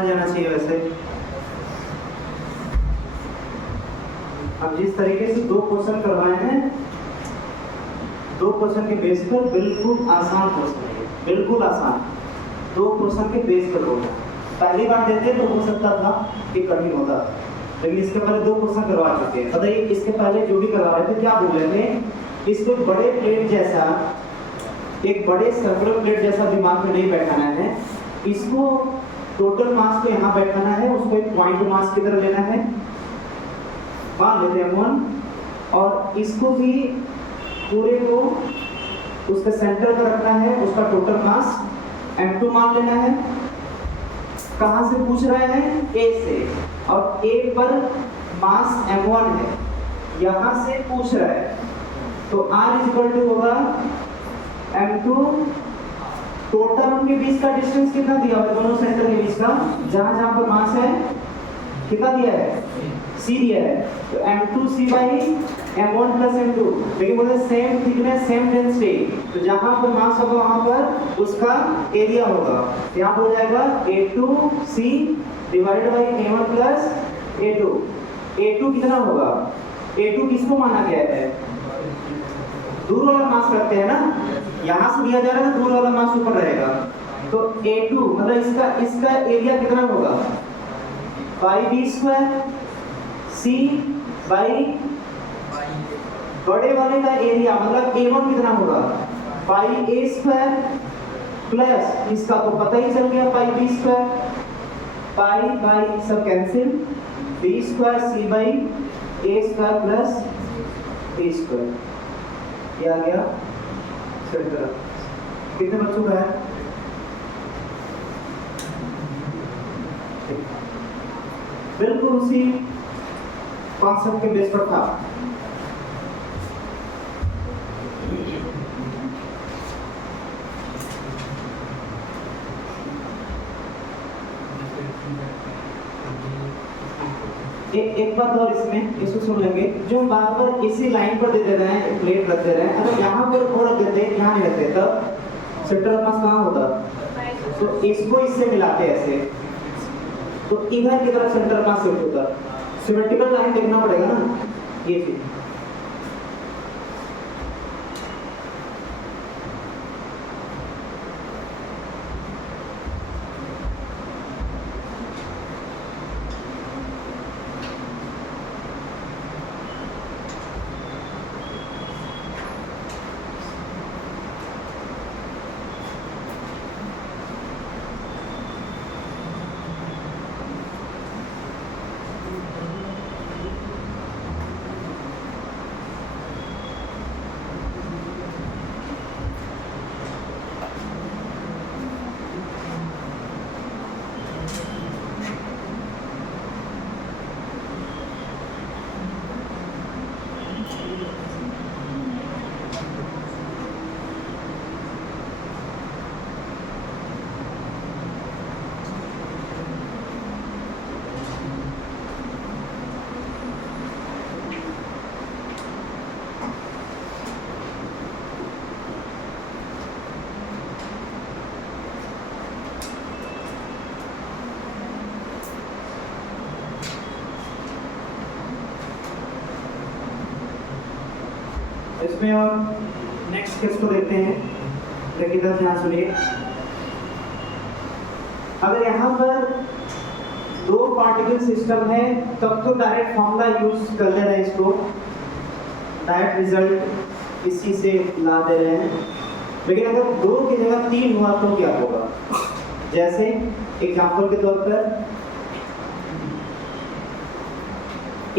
माना जाना चाहिए वैसे। अब जिस तरीके से 2 क्वेश्चन करवाए हैं, 2 क्वेश्चन के बेस पर बिल्कुल आसान क्वेश्चन है, बिल्कुल आसान। 2 क्वेश्चन के बेस पर होगा। पहली बार देते तो हो सकता था कि कठिन होता, लेकिन इसके पहले 2 क्वेश्चन करवा चुके हैं। बताइए इसके पहले जो भी करवा रहे थे क्या बोल रहे थे, इसको बड़े प्लेट जैसा, एक बड़े सर्कुलर प्लेट जैसा दिमाग में नहीं बैठाना है, इसको टोटल मास को यहाँ बैठाना है, उसको एक पॉइंट मास की तरह लेना है, मान लेते हैं M1, और इसको भी पूरे को उसके सेंटर पर रखना है, उसका टोटल मास M2 मान लेना है। कहाँ से पूछ रहे हैं, A से, और A पर मास M1 है, यहाँ से पूछ रहा है, तो R = होगा M2। टोटल उनके बीच का डिस्टेंस कितना दिया हुआ है, दोनों सेंटर के बीच का, जहाँ जहाँ पर मास है कितना दिया है, C दिया है, तो M2C/M1 + M2, लेकिन बोले सेम थिकनेस सेम डेंसिटी, तो जहाँ पर मास होगा वहाँ पर उसका एरिया होगा। यहाँ हो जाएगा A2C / A1 + A2। A2 कितना होगा, A2 किसको माना गया है, दूर वाला मास रखते हैं ना, यहाँ से दिया जा रहा है, दूर वाला मास ऊपर रहेगा, तो A2 मतलब इसका एरिया कितना होगा, πb² C बाई बड़े वाले का एरिया मतलब A1 कितना होगा, πa² प्लस इसका तो पता ही चल गया πb², पाई बाई सब cancel, b² C/a² plus a², ये आ गया सेंटर। कितने बच्चों का है, बिल्कुल उसी कॉन्सेप्ट के बेस पर था। एक बात और इसको सुन लेंगे, जो बार बार इसी लाइन पर दे रहे हैं, प्लेट रख दे रहे हैं, अगर यहाँ पर वो रख देते, यहाँ नहीं रखते, तब सेंटर ऑफ मास कहाँ होता, तो इसको इससे मिलाते ऐसे, तो इधर की तरफ सेंटर ऑफ मास शिफ्ट होता। सिमेट्रिकल लाइन देखना पड़ेगा ना, ये चीज। इसमें और नेक्स्ट केस को देखते हैं, लेकिन इधर ध्यान सुनिए। अगर यहाँ पर 2 पार्टिकल सिस्टम है तब तो डायरेक्ट फॉर्मूला यूज कर ले रहे हैं, इसको डायरेक्ट रिजल्ट इसी से ला दे रहे हैं। लेकिन अगर 2 की जगह 3 हुआ तो क्या होगा, जैसे एग्जांपल के तौर पर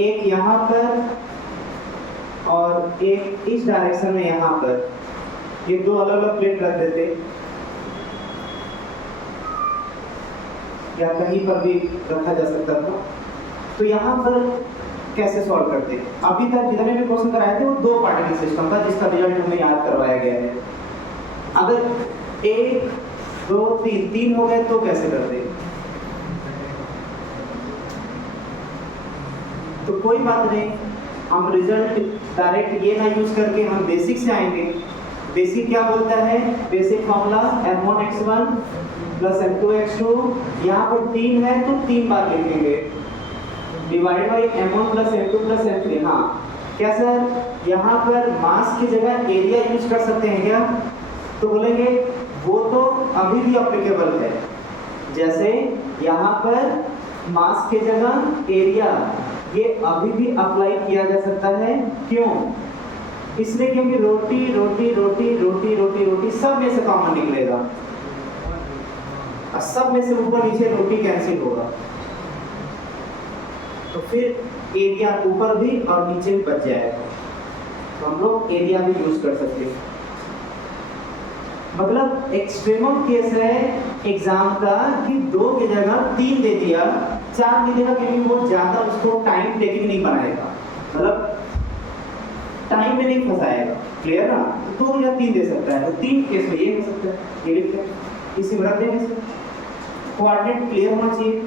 एक यहाँ पर और एक इस डायरेक्शन में यहाँ पर, ये 2 अलग अलग प्लेट रख देते, या कहीं पर भी रखा जा सकता था, तो यहाँ पर कैसे सॉल्व करते। अभी तक जितने भी क्वेश्चन कराए थे वो 2 पार्टिकल सिस्टम था, जिसका रिजल्ट हमें याद करवाया गया है। अगर 1 2 3 हो गए तो कैसे करते, तो कोई बात नहीं, हम रिजल्ट डायरेक्ट ये ना यूज करके हम बेसिक से आएंगे। बेसिक क्या बोलता है, basic formula M1x1 plus M2X2, यहाँ पर 3 है तो 3 बार लिखेंगे, divide by M1 plus M2 plus M3। हाँ क्या सर, यहाँ पर मास की जगह एरिया यूज कर सकते हैं क्या? तो बोलेंगे वो तो अभी भी अप्लीकेबल है। जैसे यहाँ पर मास की जगह एरिया, ये अभी भी अप्लाई किया जा सकता है। क्यों? इसलिए क्योंकि रोटी रोटी रोटी रोटी रोटी रोटी सब में से कॉमन निकलेगा, और सब में से ऊपर नीचे रोटी कैंसिल होगा, तो फिर एरिया ऊपर भी और नीचे भी बच जाएगा। तो हम लोग एरिया भी यूज कर सकते हैं। मतलब एक्सट्रीमम केस है एग्जाम का कि 2 की जगह 3 दे दिया, 4 नहीं देगा, क्योंकि वो ज्यादा उसको टाइम टेकिंग नहीं बनाएगा, मतलब टाइम में नहीं फंसाएगा। क्लियर ना? तो 2 या 3 दे सकता है, तो 3 केस में ये हो सकता है, ये लिखते हैं, इसी में रख देंगे। कोऑर्डिनेट क्लियर होना चाहिए,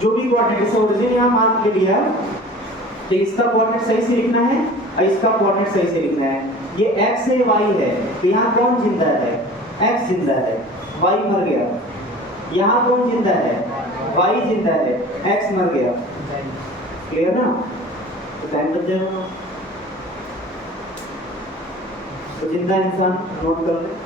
जो भी कोऑर्डिनेट से ओरिजिन यहाँ मार्क के लिया है, तो इसका कोऑर्डिनेट सही से लिखना है और इसका कोऑर्डिनेट सही से लिखना है। ये x है y है, तो यहाँ कौन जिंदा है? x जिंदा है, y मर गया। यहाँ कौन जिंदा है? y जिंदा है, x मर गया। क्लियर ना? तो टाइम बच जाएगा। तो जिंदा इंसान नोट कर ले।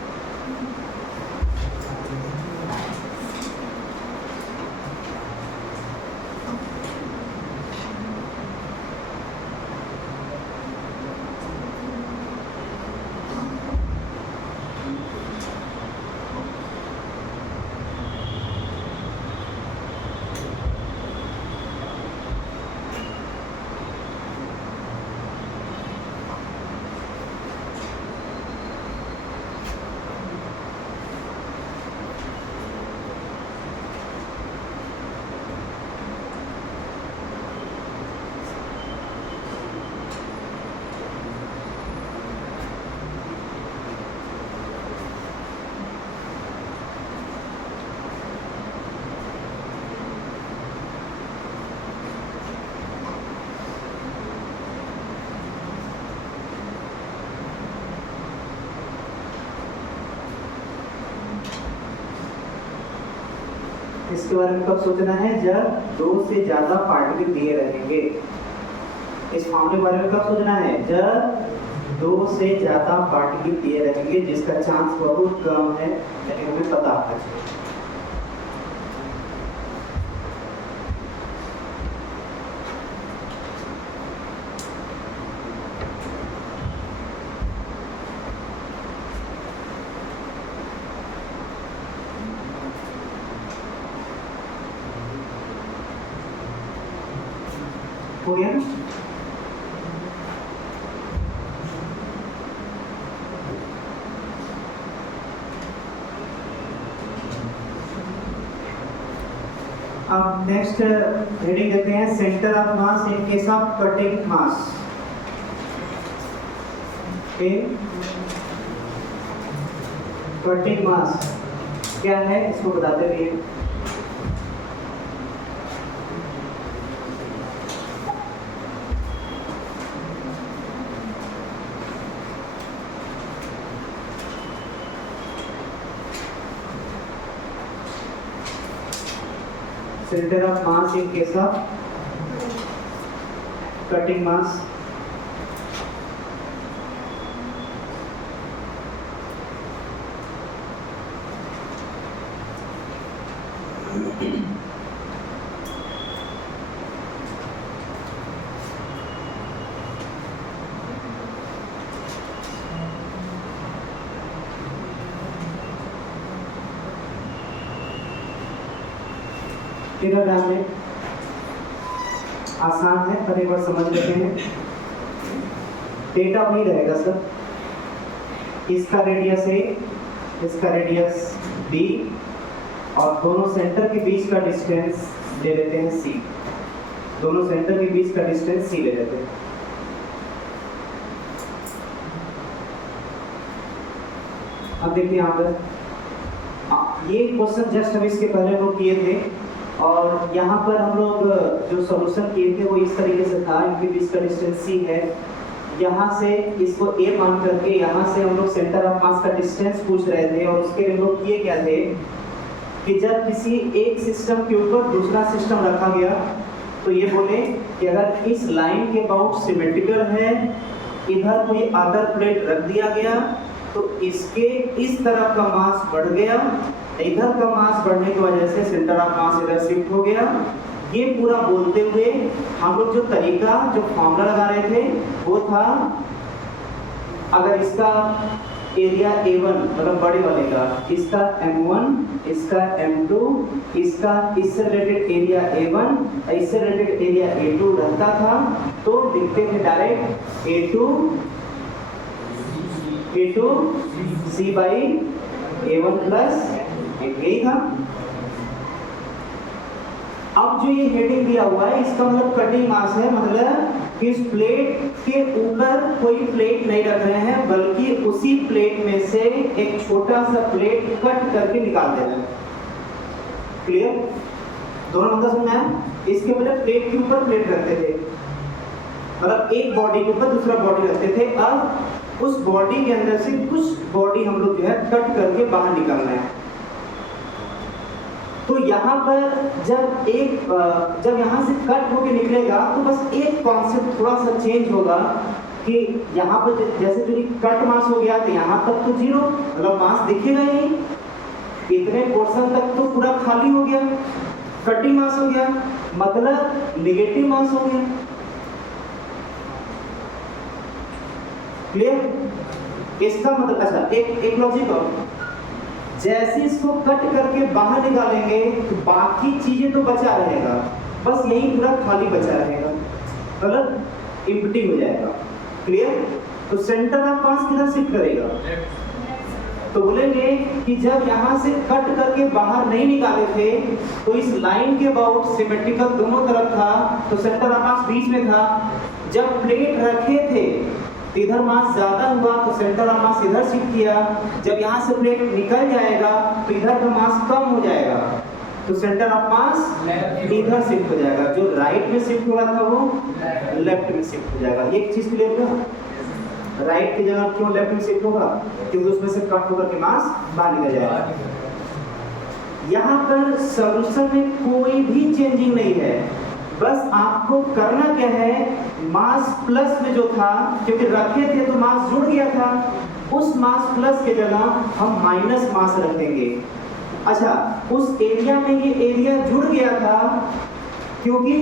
इसके बारे में कब सोचना है? जब 2 से ज्यादा पार्टिकल दिए रहेंगे। इस फॉर्मूले के बारे में कब सोचना है? जब 2 से ज्यादा पार्टिकल दिए रहेंगे, जिसका चांस बहुत कम है, लेकिन हमें पता होना चाहिए। हो गया ना? अब नेक्स्ट हेडिंग देते हैं centre of mass in case of cutting mass. Cutting mass क्या है इसको बताते रहिए। center of mass in case of cutting mass. Diagram में आसान है पर एक बार समझ लेते हैं। डेटा वही रहेगा सर, इसका रेडियस A, इसका रेडियस B और दोनों सेंटर के बीच का डिस्टेंस ले लेते हैं C। दोनों सेंटर के बीच का डिस्टेंस C ले लेते हैं। अब देखिए यहाँ पर ये क्वेश्चन जस्ट हम इसके पहले लोग किए थे और यहाँ पर हम लोग जो सॉल्यूशन किए थे वो इस तरीके से था। इनके बीच का डिस्टेंस C है, यहाँ से इसको A मान करके यहाँ से हम लोग सेंटर ऑफ मास का डिस्टेंस पूछ रहे थे और उसके लिए हम लोग किए क्या थे, कि जब किसी एक सिस्टम के ऊपर दूसरा सिस्टम रखा गया तो ये बोले कि अगर इस लाइन के अबाउट सिमेट्रिकल है, इधर कोई अदर प्लेट रख दिया गया तो इसके इस तरफ का मास बढ़ गया, इधर का मास बढ़ने की वजह से सेंटर ऑफ मास इधर शिफ्ट हो गया। ये पूरा बोलते हुए हम लोग जो तरीका जो फॉर्मूला लगा रहे थे वो था, अगर इसका एरिया A1 मतलब बड़े वाले का, इसका M1, इसका M2, इसका इससे रिलेटेड एरिया A1, इससे रिलेटेड एरिया A2 रहता था तो लिखते थे direct A2 C by A1 plus यही था। अब जो ये हेडिंग दिया हुआ है इसका मतलब कटिंग मास है, मतलब इस प्लेट के ऊपर कोई प्लेट नहीं रख रहे हैं बल्कि उसी प्लेट में से एक छोटा सा प्लेट कट करके निकाल दे रहे हैं। क्लियर? दोनों मतलब समझ आया? इसके पहले प्लेट के ऊपर प्लेट रखते थे, मतलब एक बॉडी के ऊपर दूसरा बॉडी रखते थे, अब उस बॉडी के अंदर से कुछ बॉडी हम लोग जो है कट करके बाहर निकालना है। तो यहाँ पर जब यहाँ से कट होके निकलेगा तो बस एक कॉन्सेप्ट थोड़ा सा चेंज होगा कि यहाँ पर जैसे जो कट मास हो गया तो यहाँ तक तो जीरो, मतलब मास दिखेगा ही, इतने पोर्शन तक तो पूरा खाली हो गया, कटिंग मास हो गया, मतलब निगेटिव मास हो गया। क्लियर? इसका मतलब अच्छा एक लॉजिक और, जैसे इसको कट करके बाहर निकालेंगे तो बाकी चीजें तो बचा रहेगा, बस यही पूरा खाली बचा रहेगा, मतलब एम्प्टी हो जाएगा। क्लियर? तो सेंटर ऑफ मास किधर शिफ्ट करेगा? तो बोलेंगे कि जब यहाँ से कट करके बाहर नहीं निकाले थे तो इस लाइन के अबाउट सिमेट्रिकल दोनों तरफ था तो सेंटर ऑफ मास बीच में था। जब प्लेट रखे थे तो इधर मास ज्यादा हुआ तो सेंटर ऑफ मास इधर शिफ्ट किया, जब यहाँ से प्लेट निकल जाएगा तो इधर का मास कम हो जाएगा तो सेंटर ऑफ मास इधर शिफ्ट हो जाएगा, जो राइट में शिफ्ट हो रहा था वो लेफ्ट में शिफ्ट हो जाएगा। एक चीज क्लियर है? राइट की जगह क्यों लेफ्ट में शिफ्ट होगा? क्योंकि उसमें से कट होकर के मास बाहर निकल जाएगा। यहाँ पर सॉल्यूशन में कोई भी चेंजिंग नहीं है, बस आपको करना क्या है, मास प्लस में जो था क्योंकि रखे थे तो मास जुड़ गया था, उस मास प्लस के जगह हम माइनस मास रख देंगे। अच्छा, उस एरिया में ये एरिया जुड़ गया था क्योंकि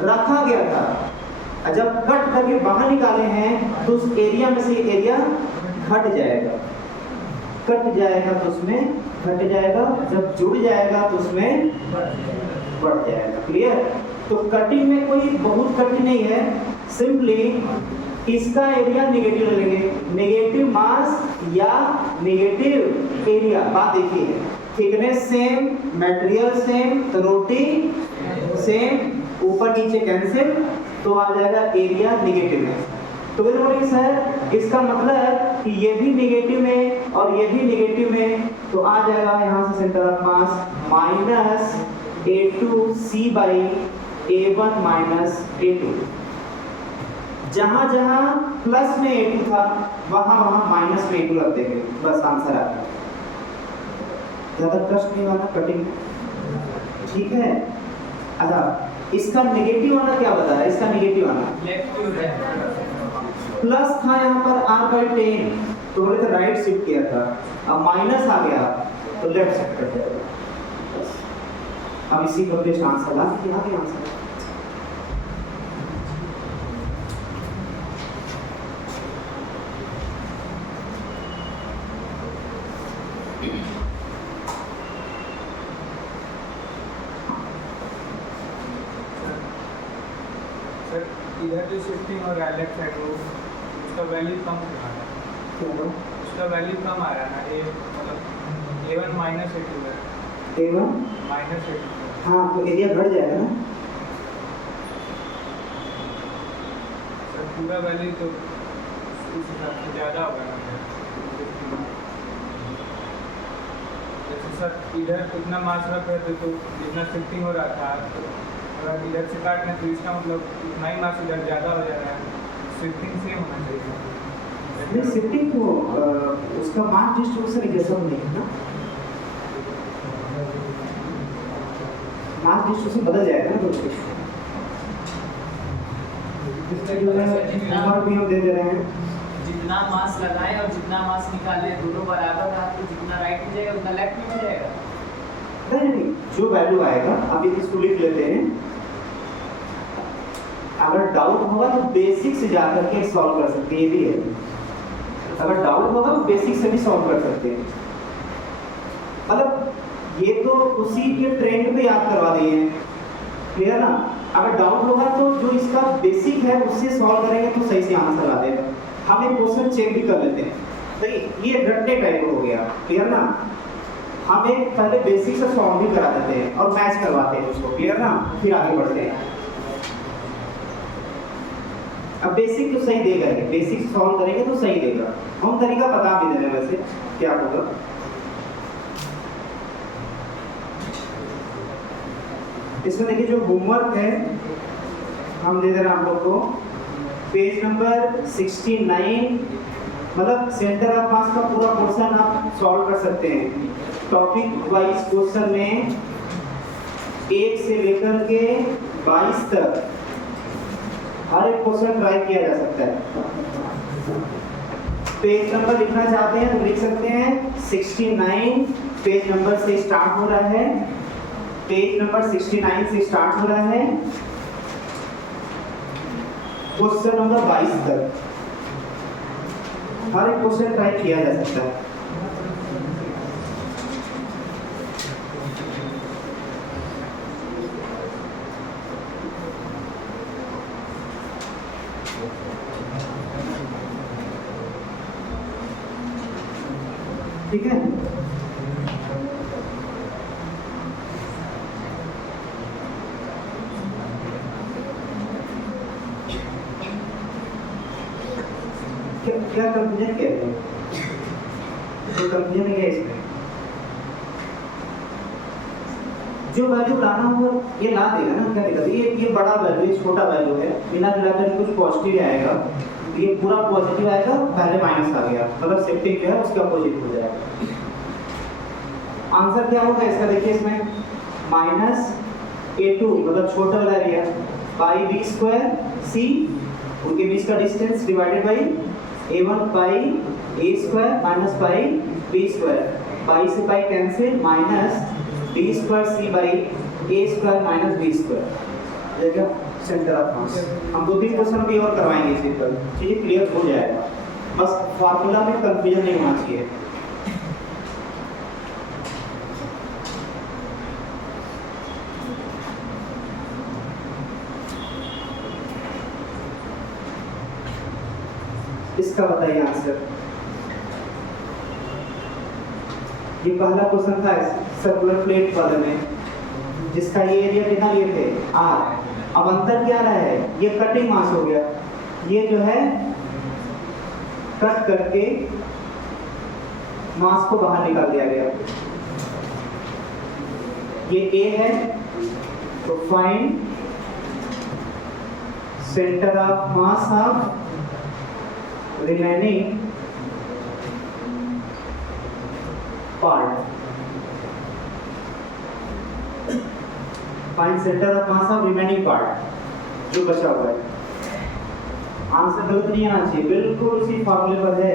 रखा गया था, जब कट करके बाहर निकाले हैं तो उस एरिया में से एरिया घट जाएगा, कट जाएगा तो उसमें घट जाएगा, जब जुड़ जाएगा तो उसमें बढ़ जाएगा। क्लियर? तो कटिंग में कोई बहुत कटिंग नहीं है, सिंपली इसका एरिया निगेटिव लेंगे, निगेटिव मास या निगेटिव एरिया। बात देखिए, थिकनेस सेम, मटेरियल सेम, रोटी सेम, ऊपर नीचे कैंसिल, तो आ जाएगा एरिया निगेटिव में। तो वे बोलेंगे सर इसका मतलब कि ये भी निगेटिव में और ये भी निगेटिव में, तो आ जाएगा यहाँ से centre of mass minus A2C by A1 minus A2। जहां जहां प्लस में A2 था वहां वहां माइनस में A2 रख देंगे, बस आंसर आ गया। ज्यादा कष्ट नहीं वाला कटिंग, ठीक है? अच्छा, इसका नेगेटिव वाला क्या बता रहा है? इसका नेगेटिव वाला प्लस था यहाँ पर R/10, तो हमने तो राइट शिफ्ट किया था, अब माइनस आ गया तो लेफ्ट शिफ्ट कर जाएगा। अब इसी को बेस्ट आंसर ला कि आगे आंसर सर इधर जो शिफ्टिंग हो रहा है लेफ्ट साइड को, उसका वैल्यू कम हो रहा है, क्या उसका वैल्यू कम आ रहा है ना, ये मतलब A1 माइनस A2 है, A1 माइनस A2। हाँ, तो एरिया बढ़ जाएगा ना सर, पूरा वैल्यू तो उस हिसाब से ज़्यादा होगा ना। जैसे सर इधर उतना मास रख रहे थे तो जितना शिफ्टिंग हो रहा था, तो अगर इधर से काटने तो इसका मतलब उतना ही मास इधर ज़्यादा हो जा रहा है, शिफ्टिंग सेम होना चाहिए। नहीं, शिफ्टिंग को उसका मास डिस्ट्रीब्यूशन जैसा नहीं है ना, मास डिस्ट्रीब्यूशन बदल जाएगा ना दोस्तों। इसका जो है नंबर भी हम दे दे रहे हैं, जितना मास लगाए और जितना मास निकाले दोनों बराबर रहा तो जितना राइट में जाएगा उतना लेफ्ट में जाएगा। नहीं, जो वैल्यू आएगा आप इसको लिख लेते हैं। अगर डाउट होगा तो बेसिक से जाकर के सॉल्व कर सकते हैं, ये भी है। अगर डाउट होगा तो बेसिक से भी सॉल्व कर सकते हैं। मतलब ये तो उसी के ट्रेंड पे याद करवा दिए हैं, क्लियर ना। अगर डाउट होगा तो जो इसका बेसिक है उससे सॉल्व करेंगे तो सही से आंसर आ जाएगा। हम एक क्वेश्चन चेक भी कर लेते हैं, तो ये रटने टाइप हो गया, क्लियर ना। हम एक पहले बेसिक से सॉल्व भी करा देते हैं और मैच करवाते हैं उसको, क्लियर ना, फिर आगे बढ़ते हैं। अब बेसिक तो सही देगा, बेसिक सॉल्व करेंगे तो सही देगा। हम तरीका बता भी दे रहे हैं वैसे क्या होगा। इसमें देखिए जो होमवर्क है हम दे दे रहे हैं आप लोग को, पेज नंबर 69, मतलब सेंटर ऑफ मास का पूरा क्वेश्चन आप सॉल्व कर सकते हैं। टॉपिक वाइज क्वेश्चन में 1 से लेकर के 22 तक हर एक क्वेश्चन ट्राई किया जा सकता है। पेज नंबर लिखना चाहते हैं तो लिख सकते हैं 69 पेज नंबर से स्टार्ट हो रहा है, पेज नंबर 69 से स्टार्ट हो रहा है, क्वेश्चन नंबर 22 तक हर एक क्वेश्चन ट्राई किया जा सकता है। ठीक है, क्या कंफ्यूजन क्या है? तो कंफ्यूजन है इसमें जो वैल्यू लाना हो ये ला देगा ना, क्या देगा। ये बड़ा वैल्यू, ये छोटा वैल्यू है, बिना मिलाकर कुछ पॉजिटिव आएगा, ये पूरा पॉजिटिव आएगा, पहले माइनस आ गया, मतलब शिफ्टिंग जो है उसका अपोजिट हो जाएगा। आंसर क्या होगा इसका, देखिए इसमें -a2 मतलब छोटा वाला area by B square C, उनके बीच का distance divided by a1 by a square minus by b square, by से by cancel, minus b square c by a square minus b square. देखा सेंटर ऑफ मास। हम 2-3 question भी और करवाएंगे इसी पर, चीजें क्लियर हो जाएगा, बस फार्मूला में कंफ्यूजन नहीं होना चाहिए। इसका बताइए आंसर। ये पहला क्वेश्चन था सर्कुलर प्लेट वाले में, जिसका ये एरिया कितना लिए थे r। अब अंतर क्या रहा है, ये कटिंग मास हो गया, ये जो है कट करके मास को बाहर निकाल दिया गया। ये a है, तो find centre of mass of remaining part, find center of mass of remaining part, जो बचा हुआ है। आंसर गलत नहीं आना चाहिए, बिल्कुल उसी फॉर्मूले पर है।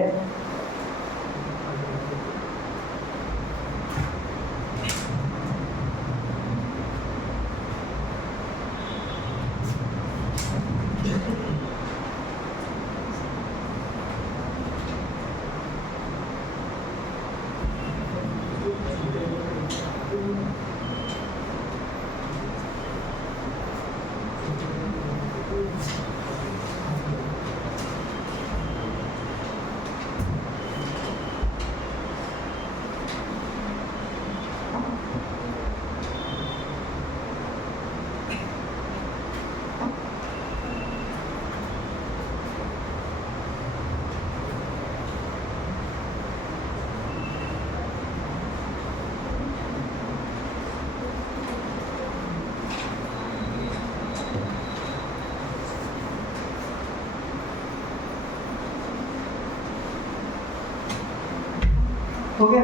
हो गया,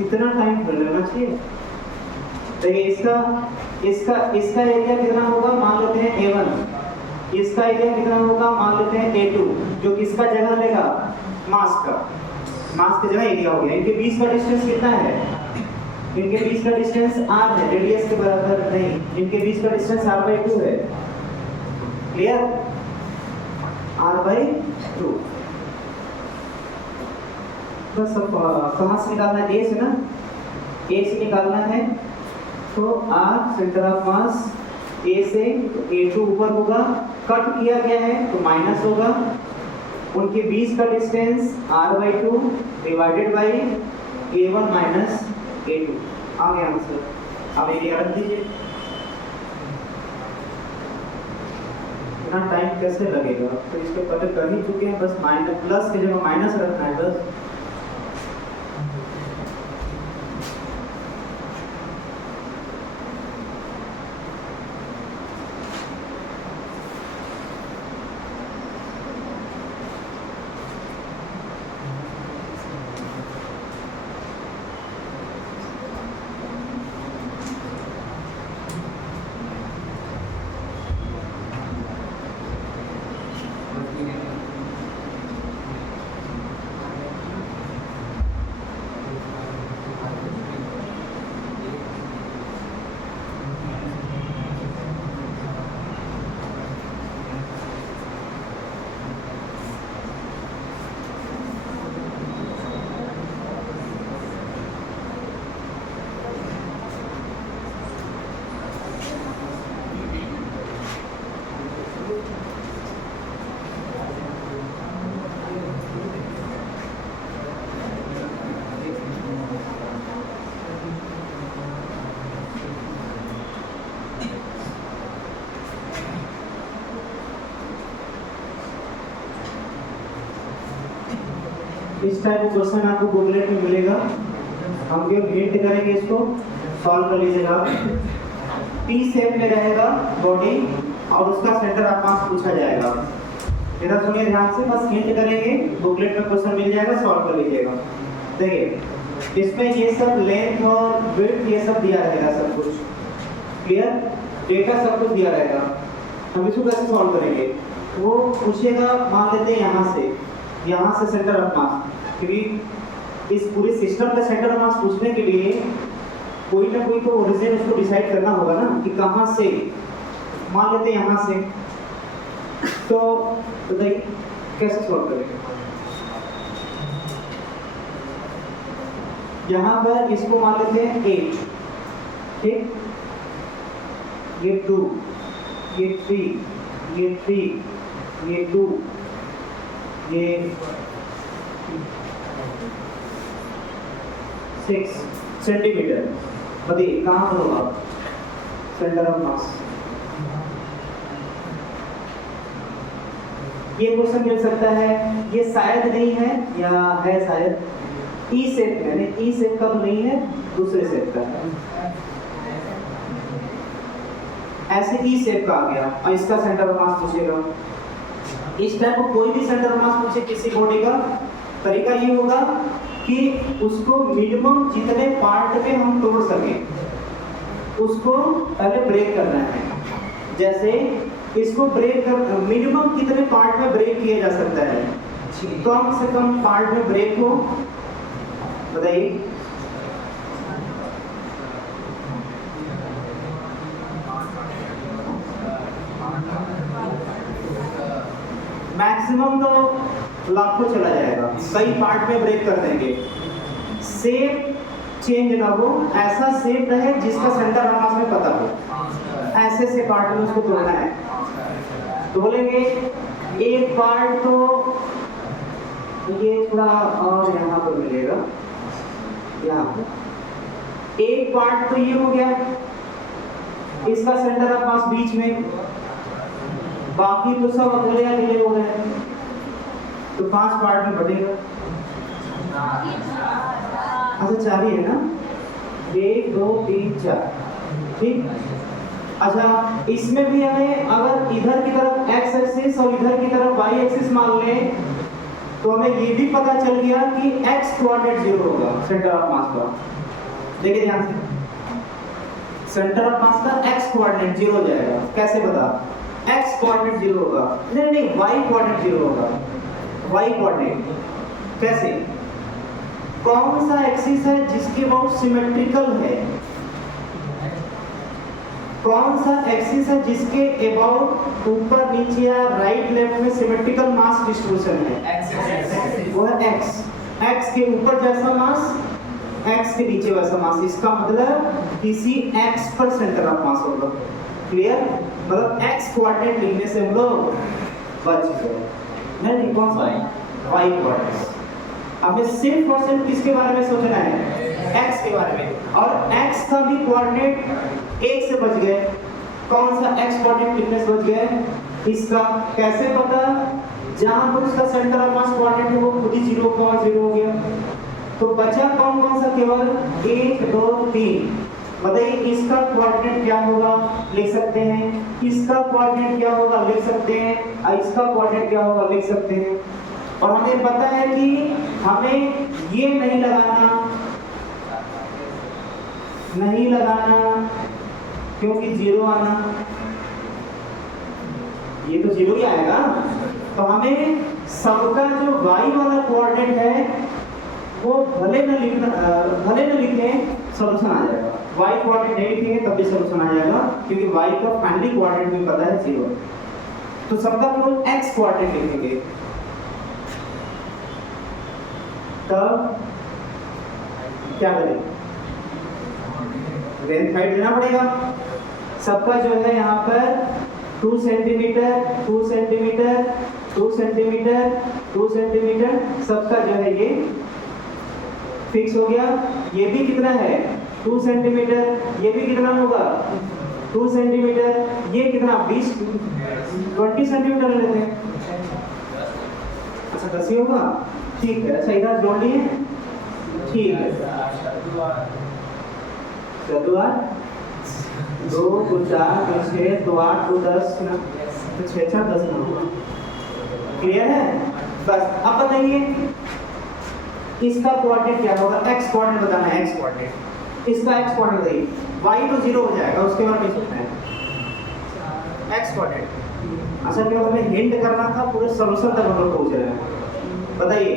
इतना टाइम कर लेना चाहिए। देखिए इसका इसका इसका एरिया कितना होगा, मान लेते हैं A1, इसका एरिया कितना होगा, मान लेते हैं A2, जो किसका जगह लेगा, मास का, मास की जगह एरिया हो गया। इनके बीच का डिस्टेंस कितना है, इनके बीच का डिस्टेंस r है, रेडियस के बराबर नहीं, इनके बीच का डिस्टेंस r/2 है, क्लियर, r/2। बस अब कहाँ से निकालना है, a से ना, a से निकालना है, तो r centre of mass a से A2 ऊपर होगा, कट किया गया है तो माइनस होगा, उनके बीच का distance r/2 divided by A1 minus A2, आ गया आंसर। अब एरिया रख दीजिए, इतना टाइम कैसे लगेगा, तो इसके पहले कर ही चुके हैं, बस माइनस प्लस की जगह माइनस रखना है बस। इस टाइप का क्वेश्चन आपको बुकलेट में मिलेगा, हम केवल हिंट करेंगे, इसको सॉल्व कर लीजिएगा। P शेप में रहेगा बॉडी और उसका सेंटर ऑफ मास पूछा जाएगा। मेरा सुनिए ध्यान से, बस हिंट करेंगे, बुकलेट में क्वेश्चन मिल जाएगा, सॉल्व कर लीजिएगा। देखिए इसमें ये सब लेंथ और विड्थ ये सब दिया रहेगा, सब कुछ क्लियर, डेटा सब कुछ दिया रहेगा। हम इसको कैसे सॉल्व करेंगे, वो पूछेगा, मान लेते हैं यहाँ से सेंटर ऑफ मास, क्योंकि इस पूरे सिस्टम का सेंटर ऑफ मास पूछने के लिए कोई ना कोई तो ओरिजिन उसको डिसाइड करना होगा ना, कि कहाँ से, मान लेते हैं यहाँ से, तो बताइए कैसे सॉल्व करेंगे। यहाँ पर इसको मान लेते हैं 8, ठीक, ये 2, ये 3, ये 3, ये 2, ये 6 सेंटीमीटर। बताइए कहाँ पर होगा सेंटर ऑफ मास। ये क्वेश्चन मिल सकता है, ये शायद नहीं है या है शायद, ई शेप यानी ई शेप का तो नहीं है, दूसरे शेप का है, ऐसे ई शेप का आ गया और इसका सेंटर ऑफ मास पूछेगा। इस टाइप को कोई भी सेंटर ऑफ मास पूछे किसी बॉडी का, तरीका ये होगा कि उसको मिनिमम जितने पार्ट में हम तोड़ सकें उसको पहले ब्रेक करना है। जैसे इसको ब्रेक कर, मिनिमम कितने पार्ट में ब्रेक किया जा सकता है, कम से कम पार्ट में ब्रेक हो, बताइए। मैक्सिमम तो लाखों चला जाएगा, कई पार्ट में ब्रेक कर देंगे। शेप चेंज ना हो, ऐसा शेप रहे जिसका सेंटर ऑफ मास में पता हो, ऐसे से पार्ट में उसको तोड़ना है। तो बोलेंगे एक पार्ट तो ये थोड़ा और यहाँ पर मिलेगा, यहाँ पर एक पार्ट तो ये हो गया, इसका सेंटर ऑफ मास बीच में, बाकी तो सब अकेले अकेले हो गए, तो 5 पार्ट में बढ़ेगा। अच्छा 4 ही है ना, 1 2 3 4, ठीक। अच्छा इसमें भी हमें अगर इधर की तरफ x एक्सिस और इधर की तरफ y एक्सिस मान लें, तो हमें ये भी पता चल गया कि x कोऑर्डिनेट 0 होगा सेंटर ऑफ मास का। देखिए ध्यान से, सेंटर ऑफ मास का x कोऑर्डिनेट 0 हो जाएगा। कैसे पता? x कोऑर्डिनेट 0 होगा, नहीं y कोऑर्डिनेट 0 होगा। y कोऑर्डिनेट कैसे? कौन सा एक्सिस है जिसके अबाउट सिमेट्रिकल है? कौन सा एक्सिस है जिसके अबाउट ऊपर नीचे या राइट लेफ्ट में सिमेट्रिकल मास डिस्ट्रीब्यूशन है? वो है x। x के ऊपर जैसा मास, x के नीचे वैसा मास। इसका मतलब किसी x पर सेंटर ऑफ मास होगा। क्लियर? मतलब x कोऑर्डिनेट लिखने से हम लोग बच गए। नहीं कौन सा? y coordinate. हमें सिर्फ और सिर्फ किसके बारे में सोचना है? x के बारे में। और x का भी कोऑर्डिनेट 1 से बच गए। कौन सा x कोऑर्डिनेट लिखने से बच गए? इसका कैसे पता? जहां पर उसका सेंटर ऑफ मास कोऑर्डिनेट है वो खुद ही 0,0 हो गया। तो बचा कौन कौन सा? केवल 1 2 3। बताइए इसका कोऑर्डिनेट क्या होगा? लिख सकते हैं। इसका कोऑर्डिनेट क्या होगा? लिख सकते हैं। और इसका कोऑर्डिनेट क्या होगा? लिख सकते हैं। और हमें पता है कि हमें ये नहीं लगाना क्योंकि 0 आना, ये तो 0 ही आएगा। तो हमें सबका जो y वाला कोऑर्डिनेट है वो भले न लिखें, सोल्यूशन आ जाएगा। y कोऑर्डिनेट नहीं लिखेंगे तब भी सोल्यूशन आ जाएगा, क्योंकि y का फाइनली कोऑर्डिनेट भी पता है 0। तो सबका केवल x कोऑर्डिनेट लिखेंगे। तब क्या करें? लेंथ हाइट देना पड़ेगा। सबका जो है यहाँ पर 2 सेंटीमीटर 2 सेंटीमीटर 2 सेंटीमीटर 2 सेंटीमीटर सबका जो है ये फिक्स हो गया। ये भी कितना है? 2 सेंटीमीटर। ये भी कितना होगा? 2 सेंटीमीटर। ये कितना? 20 सेंटीमीटर लेते हैं। अच्छा 10 ही होगा, ठीक है। अच्छा इधर जोड़ लिए, ठीक है। चतुर्भुज 2 2 4 2 6 2 8 2 10 तो 6 4 10 होगा। क्लियर है? बस अब बताइए इसका कोऑर्डिनेट क्या होगा? x कोऑर्डिनेट बताना है। x कोऑर्डिनेट, इसका x कोऑर्डिनेट बताइए। y तो 0 हो जाएगा, उसके बाद नहीं सोचना है। x कोऑर्डिनेट असल में हमें हिंट करना था, पूरे सॉल्यूशन तक हम लोग पहुंच रहे हैं। बताइए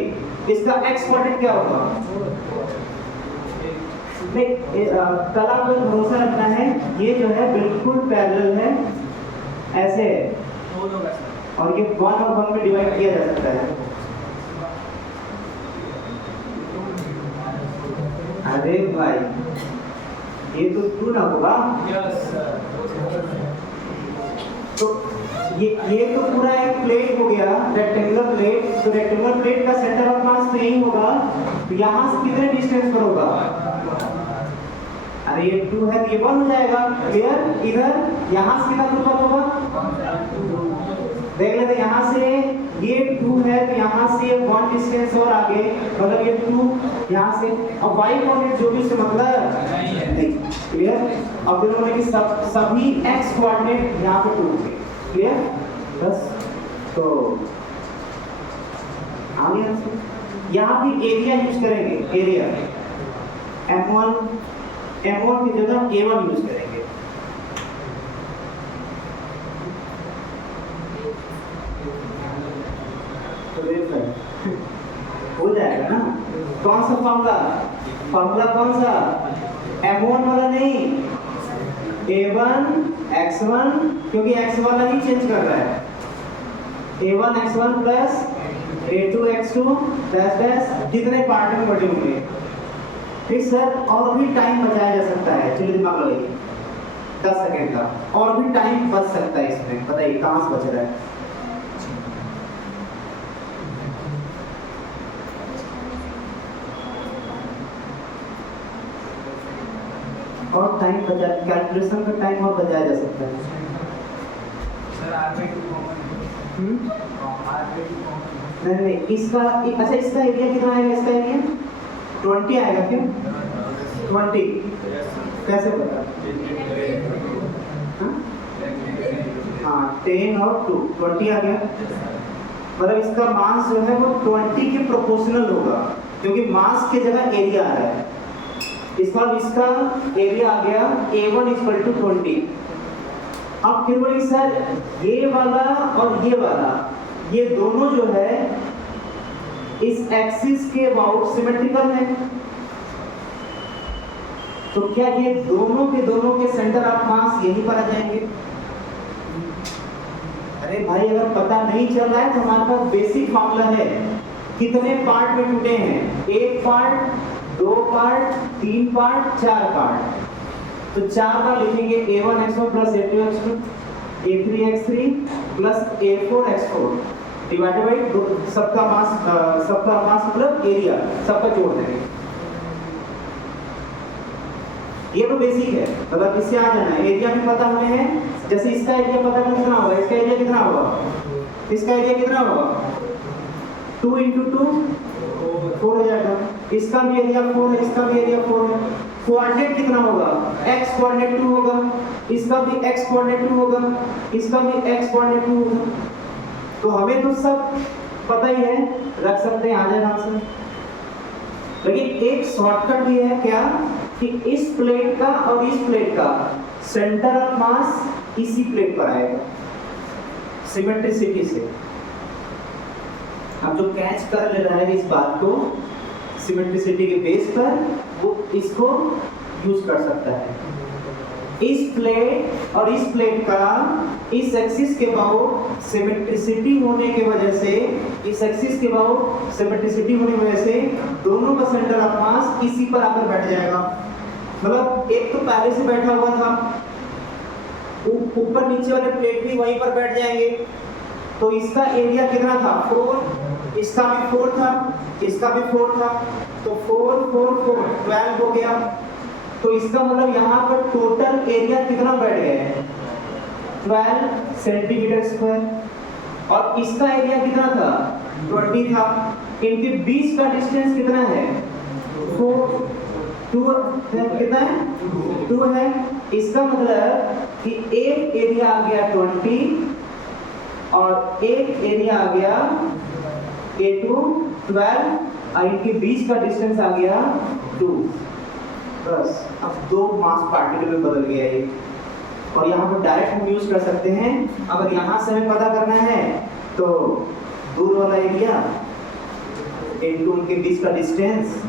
इसका x कोऑर्डिनेट क्या होगा? नहीं कल आपको भरोसा रखना है, ये जो है बिल्कुल पैरेलल है, ऐसे है और ये 1 और 1 में डिवाइड किया जा सकता है। अरे भाई ये तो 2 ना होगा। तो ये तो पूरा एक प्लेट हो गया, रेक्टेंगुलर प्लेट। तो रेक्टेंगुलर प्लेट का सेंटर ऑफ मास तो यही होगा। तो यहाँ से कितने डिस्टेंस पर होगा? अरे ये 2 है तो ये 1 हो जाएगा। क्लियर? इधर यहाँ से कितना दूर पर होगा? देख लेते, यहाँ से ये 2 है तो यहाँ से 1 डिस्टेंस और आगे, मतलब ये 2 यहाँ से। अब y कोऑर्डिनेट जो भी से मतलब नहीं। क्लियर? अब देखो कि सभी x कोऑर्डिनेट यहाँ पे 2 होंगे। क्लियर? बस तो आ गया। यहाँ भी एरिया यूज करेंगे। एरिया M1 की जगह A1 यूज करेंगे। हो जाएगा ना? कौन सा फॉर्मूला कौन सा? M1 वाला नहीं, A1 x1, क्योंकि x वाला ही चेंज कर रहा है। A1 x1 plus A2 x2 dash dash, जितने पार्ट में बटे होंगे। ठीक सर, और भी टाइम बचाया जा सकता है। चलिए दिमाग लगाइए, 10 सेकेंड का और भी टाइम बच सकता है इसमें। बताइए कहाँ से बच रहा है? और टाइम बचा, कैलकुलेशन का टाइम और बचाया जा सकता है। सर R/2 कॉमन नहीं इसका अच्छा, इसका एरिया कितना आएगा? इसका एरिया 20 आएगा। क्यों 20? कैसे पता? हाँ 10 और 2 20 आ गया। मतलब इसका मास जो है वो 20 के प्रोपोर्शनल होगा, क्योंकि मास की जगह एरिया आ रहा है। इसका एरिया आ गया A1 इक्वल टू 20। अब फिर बोले सर ये वाला और ये वाला, ये दोनों जो है इस एक्सिस के अबाउट सिमेट्रिकल है, तो क्या ये दोनों के सेंटर ऑफ मास यहीं पर आ जाएंगे? अरे भाई अगर पता नहीं चल रहा है तो हमारे पास बेसिक फॉर्मूला है, कितने पार्ट में टूटे हैं, एक पार्ट, दो पार्ट, तीन पार्ट, चार पार्ट। तो चार बार लिखेंगे A1x1 plus A2x2 A3x3 plus A4x4 divided by सबका मास मतलब एरिया, सबका जोड़ देंगे। ये तो बेसिक है, मतलब इससे आ जाना है। एरिया भी पता हमें है, जैसे इसका एरिया पता कितना होगा, इसका एरिया कितना होगा, इसका एरिया कितना होगा 2 × 2 4 हो जाएगा। इसका भी एरिया 4 है, इसका भी एरिया 4 है। कोऑर्डिनेट कितना होगा, x कोऑर्डिनेट 2 होगा, इसका भी x कोऑर्डिनेट 2 होगा, इसका भी x कोऑर्डिनेट 2 होगा। तो हमें तो सब पता ही है, रख सकते हैं, आ जाएगा आंसर। लेकिन एक शॉर्टकट भी है क्या कि इस प्लेट का और इस प्लेट का सेंटर ऑफ मास इसी प्लेट पर आएगा सिमेट्रिसिटी से। अब जो कैच कर ले रहा है इस बात को सिमेट्रिसिटी के बेस पर, वो इसको यूज कर सकता है। इस प्लेट और इस प्लेट का इस एक्सिस के अबाउट सिमेट्रिसिटी होने के वजह से, इस एक्सिस के अबाउट सिमेट्रिसिटी होने की वजह से दोनों का सेंटर ऑफ मास इसी पर आकर बैठ जाएगा। मतलब एक तो पहले से बैठा हुआ था, ऊपर नीचे वाले प्लेट भी वहीं पर बैठ जाएंगे। तो इसका एरिया कितना था 4, इसका भी 4 था, इसका भी 4 था, तो 4 4 4 12 हो गया। तो इसका मतलब यहाँ पर टोटल एरिया कितना बैठ गया है 12 सेंटीमीटर स्क्वायर। और इसका एरिया कितना था 20 था। इनके बीच का डिस्टेंस कितना है 2 कितना है 2 है। इसका मतलब कि एक एरिया आ गया 20 और एक एरिया आ गया A2 12 और इनके बीच का डिस्टेंस आ गया 2। बस अब दो मास पार्टिकल में बदल गया ये। और यहाँ पर डायरेक्ट हम यूज कर सकते हैं। अगर यहाँ से हमें पता करना है तो दूर वाला एरिया इनटू उनके बीच का distance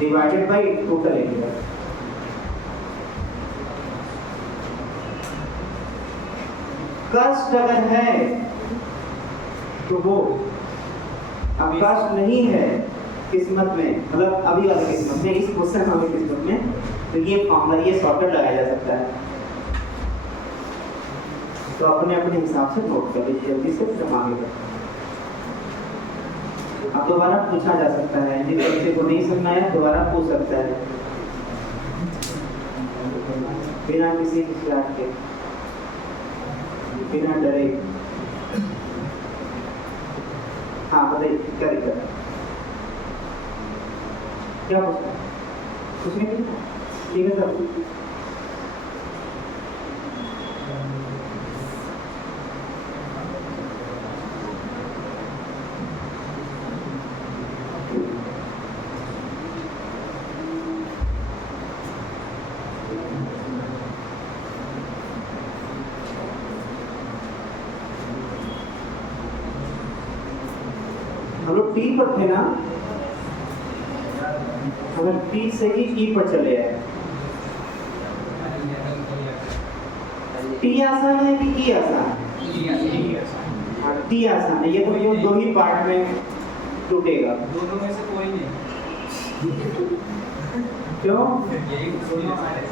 divided by total area. कष्ट अगर है तो वो, अब कष्ट नहीं है किस्मत में, मतलब अभी वाली किस्मत में, इस क्वेश्चन वाली किस्मत में, तो ये फॉर्मूला, ये शॉर्टकट लगाया जा सकता है। तो अपने अपने हिसाब से नोट कर लीजिए जल्दी से, फिर हम आगे बढ़ते हैं। अब दोबारा पूछा जा सकता है, जिस बच्चे को नहीं समझ आया दोबारा पूछ सकता है बिना किसी शिकायत के, बिना डरे। हाँ बताइए क्या दिक्कत है, क्या पूछना, कुछ नहीं ठीक है सर। हम लोग टी पर थे ना, अगर टी से ही ई पर चले आए, टी आसान है कि ई आसान है? टी आसान है। ये तो ये दो ही पार्ट में टूटेगा, दोनों में से कोई नहीं। क्यों? यही दोनों हमारे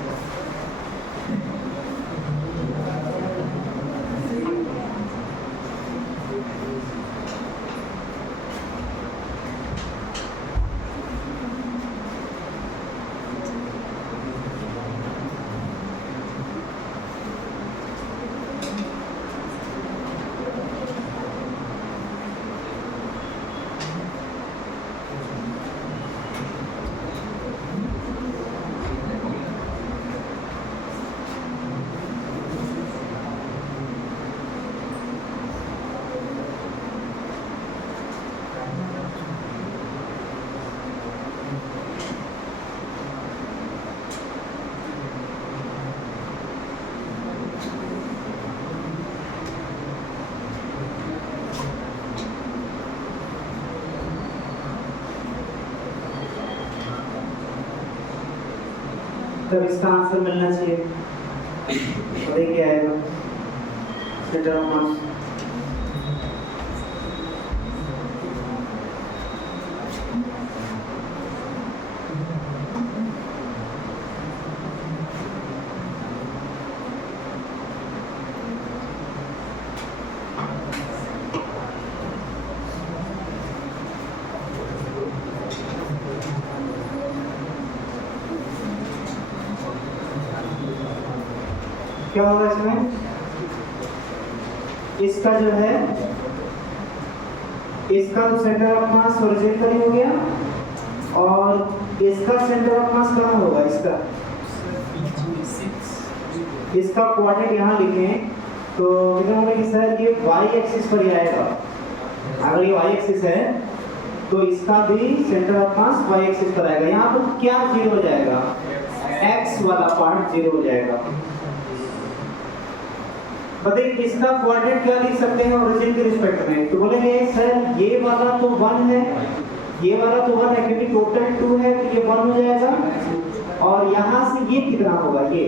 तब इसका आंसर मिलना चाहिए। तो देखिए आएगा सेंटर ऑफ मास। क्या होगा इसमें? इसका जो है इसका सेंटर ऑफ मास हॉरिजॉन्टली हो गया और इसका सेंटर ऑफ मास कहाँ होगा? इसका कोऑर्डिनेट यहाँ लिखें तो कितना होगा कि सर ये y एक्सिस पर ही आएगा। अगर ये y एक्सिस है तो इसका भी centre of mass y axis पर आएगा। यहाँ पर क्या जीरो हो जाएगा? x वाला पार्ट जीरो हो जाएगा। बताइए इसका कोऑर्डिनेट क्या लिख सकते हैं ओरिजिन के रिस्पेक्ट में? तो बोलेंगे सर ये वाला तो 1 है, ये वाला तो 1 है क्योंकि टोटल 2 है तो ये 1 हो जाएगा और यहाँ से ये कितना होगा? ये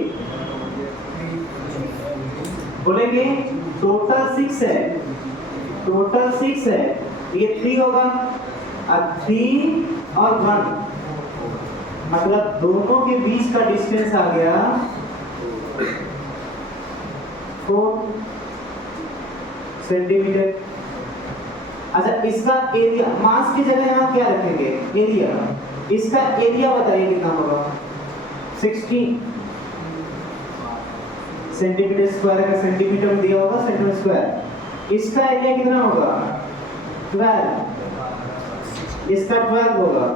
बोलेंगे टोटल 6 है, टोटल 6 है ये 3 होगा और 3 और 1 मतलब दोनों के बीच का डिस्टेंस आ गया 4 सेंटीमीटर। अच्छा इसका एरिया, मास की जगह यहाँ क्या रखेंगे? एरिया। इसका एरिया बताइए कितना होगा? 16 सेंटीमीटर स्क्वायर का सेंटीमीटर में दिया होगा सेंटीमीटर स्क्वायर। इसका एरिया कितना होगा? 12। इसका 12 होगा।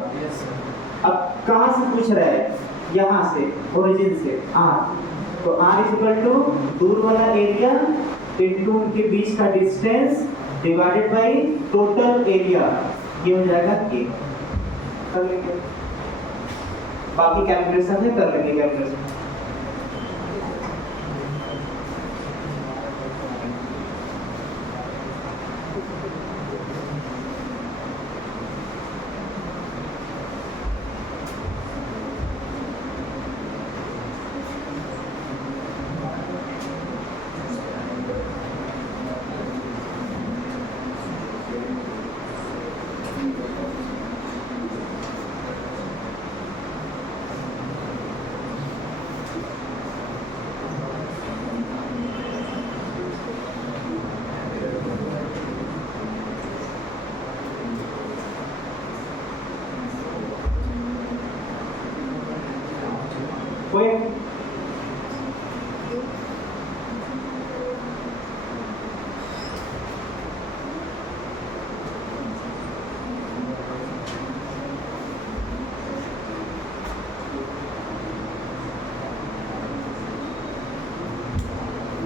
अब कहाँ से पूछ रहा है? यहाँ से ओरिजिन से R। तो R इज इक्वल टू दूर वाला एरिया इनटू उनके बीच का distance divided by total area, ये हो जाएगा K। कर लेंगे बाकी कैलकुलेशन है, कर लेंगे कैलकुलेशन। कोई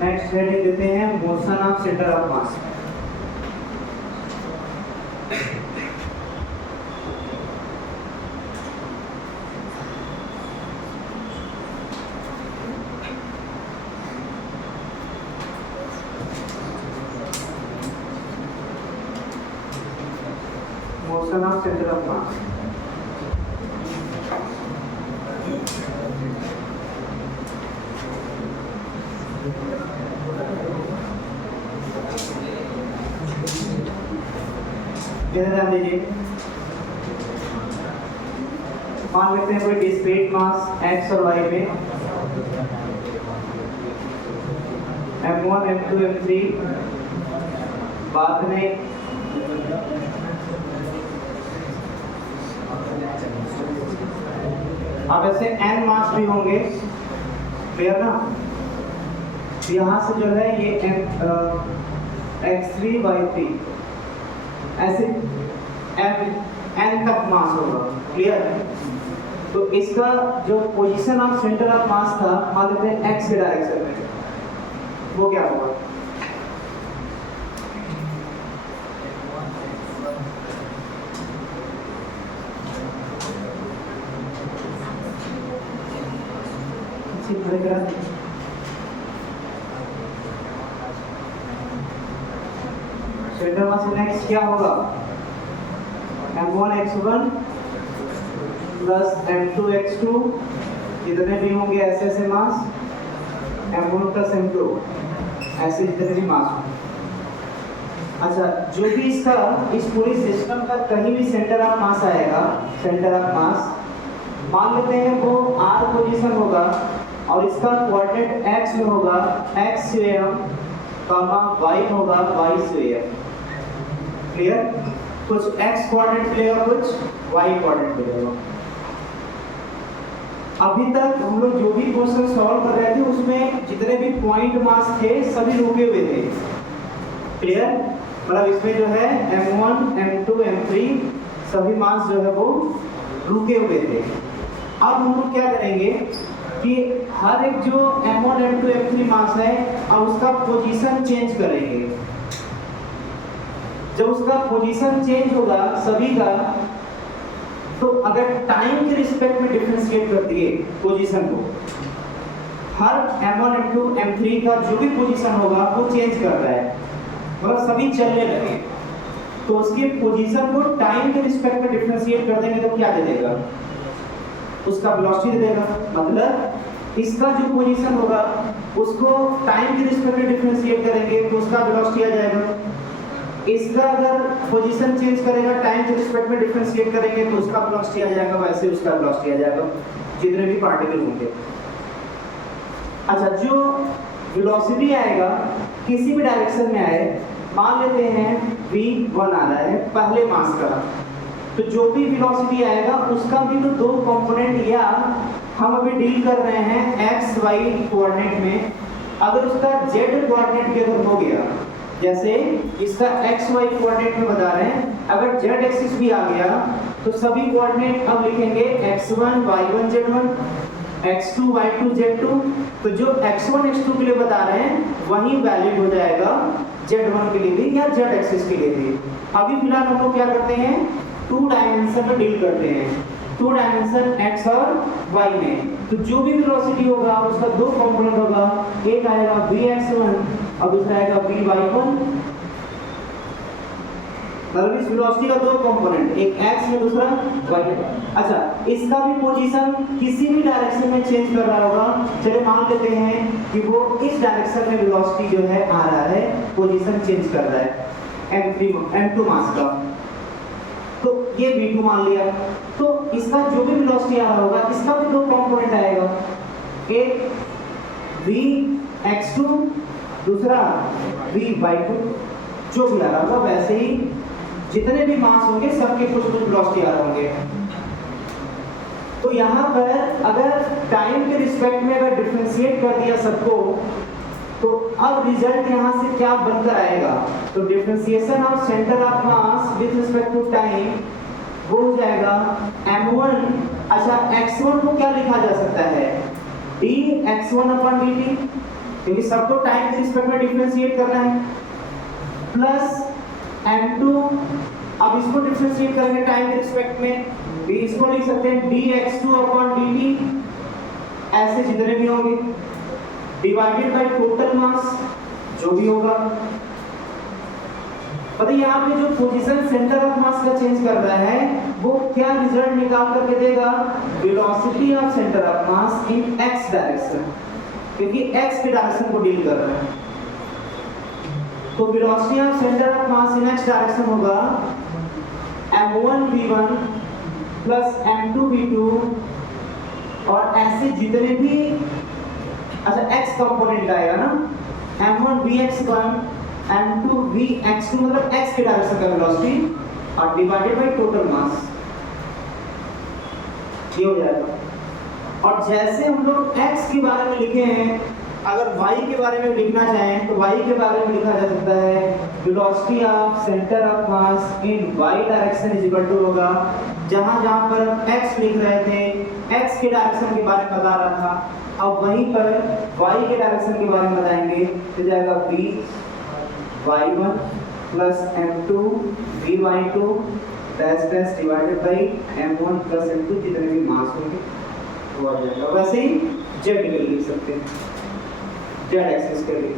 नेक्स्ट हेडिंग देते हैं motion of centre of mass. Motion of center of mass. इधर ध्यान दीजिए, मान लेते हैं कोई डिस्क्रीट मास x और y में m1 m2 m3 बाद में अब ऐसे n मास भी होंगे, क्लियर ना? यहाँ से जो है ये x3 y3 ऐसे n तक मास होगा, क्लियर? तो इसका जो पोजीशन ऑफ सेंटर ऑफ मास था मान लेते हैं x के डायरेक्शन में, वो क्या होगा? सेंटर मास नेक्स्ट क्या होगा? m1 x1 plus m2 x2 जितने भी होंगे ऐसे ऐसे मास m1 प्लस m2 ऐसे जितने भी मास होंगे। अच्छा, जो भी इसका इस पूरी सिस्टम का कहीं भी सेंटर ऑफ मास आएगा, सेंटर ऑफ मास मान लेते हैं वो r पोजीशन होगा और इसका कोऑर्डिनेट x में होगा x स्क्वायर कॉमा y होगा y स्क्वायर। क्लियर? कुछ x कोऑर्डिनेट मिलेगा, कुछ y कोऑर्डिनेट मिलेगा। अभी तक हम लोग जो भी क्वेश्चन सॉल्व कर रहे थे उसमें जितने भी पॉइंट मास थे सभी रुके हुए थे। क्लियर? मतलब इसमें जो है m1 m2 m3 सभी मास जो है वो रुके हुए थे। अब हम लोग क्या करेंगे कि हर एक जो m1 m2 m3 मास है अब उसका पोजीशन चेंज करेंगे। जब उसका पोजीशन चेंज होगा सभी का, तो अगर टाइम के रिस्पेक्ट में डिफरेंशिएट कर दिए पोजीशन को, हर m1 m2 m3 का जो भी पोजीशन होगा वो चेंज कर रहा है, मतलब सभी चलने लगे, तो उसके पोजीशन को टाइम के रिस्पेक्ट में डिफरेंशिएट कर देंगे तो क्या दे देगा? उसका वेलोसिटी दे देगा। मतलब इसका जो पोजीशन होगा उसको टाइम के रिस्पेक्ट में डिफरेंशिएट करेंगे तो उसका वेलोसिटी आ जाएगा। इसका अगर पोजीशन चेंज करेगा टाइम के रिस्पेक्ट में डिफरेंशिएट करेंगे तो उसका वेलोसिटी आ जाएगा, वैसे उसका वेलोसिटी आ जाएगा जितने भी पार्टिकल होंगे। अच्छा, जो वेलोसिटी आएगा किसी भी डायरेक्शन में आए, मान लेते हैं v1 आ रहा है पहले मास का, तो जो भी वेलोसिटी आएगा उसका भी तो दो कंपोनेंट, या हम अभी डील कर रहे हैं x y कोऑर्डिनेट में, अगर उसका z कोऑर्डिनेट के अगर हो गया, जैसे इसका x y कोऑर्डिनेट में बता रहे हैं, अगर z एक्सिस भी आ गया तो सभी कोऑर्डिनेट अब लिखेंगे x1 y1 z1 x2 y2 z2, तो जो x1 x2 के लिए बता रहे हैं वही वैलिड हो जाएगा z1 के लिए भी या z एक्सिस के लिए भी। अभी फिलहाल हम लोग क्या करते हैं, टू डायमेंशन में डील करते हैं, टू डायमेंशन x और y में। तो जो भी वेलोसिटी होगा उसका दो कंपोनेंट होगा, एक आएगा vx1 और दूसरा आएगा vy1। मतलब इस वेलोसिटी का दो कंपोनेंट, एक x में दूसरा y में। अच्छा, इसका भी पोजीशन किसी भी डायरेक्शन में चेंज कर रहा होगा। चलिए मान लेते हैं कि वो इस डायरेक्शन में वेलोसिटी जो है आ रहा है, पोजीशन चेंज कर रहा है m2 मास का, तो ये v2 मान लिया। तो इसका जो भी वेलोसिटी आ रहा होगा इसका भी दो कंपोनेंट आएगा, एक vx2 दूसरा vy2। जो भी आ रहा होगा वैसे ही जितने भी मास होंगे सबके कुछ कुछ वेलोसिटी आ रहे होंगे। तो यहाँ पर अगर टाइम के रिस्पेक्ट में अगर डिफरेंशिएट कर दिया सबको, तो अब रिजल्ट यहाँ से क्या बनकर आएगा, तो differentiation of centre of mass with respect to time वो हो जाएगा m1। अच्छा, x1 को क्या लिखा जा सकता है, dx1/dt, क्योंकि सबको टाइम के रिस्पेक्ट में डिफरेंशिएट करना है, प्लस m2, अब इसको डिफरेंशिएट करेंगे टाइम के रिस्पेक्ट में, भी इसको लिख सकते हैं dx2/dt, ऐसे जितने भी होंगे, डिवाइडेड बाय टोटल मास जो भी होगा। पता है यहाँ पे जो पोजीशन सेंटर ऑफ मास का चेंज कर रहा है वो क्या रिजल्ट निकाल करके देगा, velocity of centre of mass in x direction, क्योंकि x के डायरेक्शन को डील कर रहा है। तो velocity of centre of mass in x direction होगा m1 v1 plus m2 v2, और ऐसे जितने भी, अच्छा x कंपोनेंट का आएगा ना, m1 vx1 m2 vx2, मतलब x के डायरेक्शन का वेलोसिटी और डिवाइडेड बाय टोटल मास, ये हो जाएगा। और जैसे हम लोग x के बारे में लिखे हैं, अगर y के बारे में लिखना चाहें तो y के बारे में लिखा जा सकता है velocity of centre of mass in y direction is equal to होगा, जहां जहां पर हम x लिख रहे थे x के डायरेक्शन के बारे में बता रहा था, अब वहीं पर y के डायरेक्शन के बारे में बताएंगे, तो जाएगा vy1 plus m2 vy2 dash dash divided by m1 plus m2, जितने भी मास होंगे वो आ जाएगा। वैसे ही z के लिए लिख सकते हैं, z एक्सिस के लिए।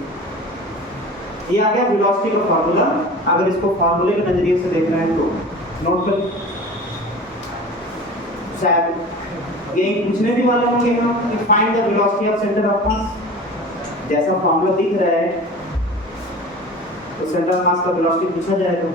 ये आ गया वेलोसिटी का फार्मूला। अगर इसको फार्मूले के नजरिए से देख रहे हैं तो नोट कर, शायद यही पूछने भी वाले होंगे हम कि find the velocity of centre of मास। जैसा फॉर्मूला दिख रहा है तो सेंटर ऑफ मास का वेलोसिटी पूछा जाएगा।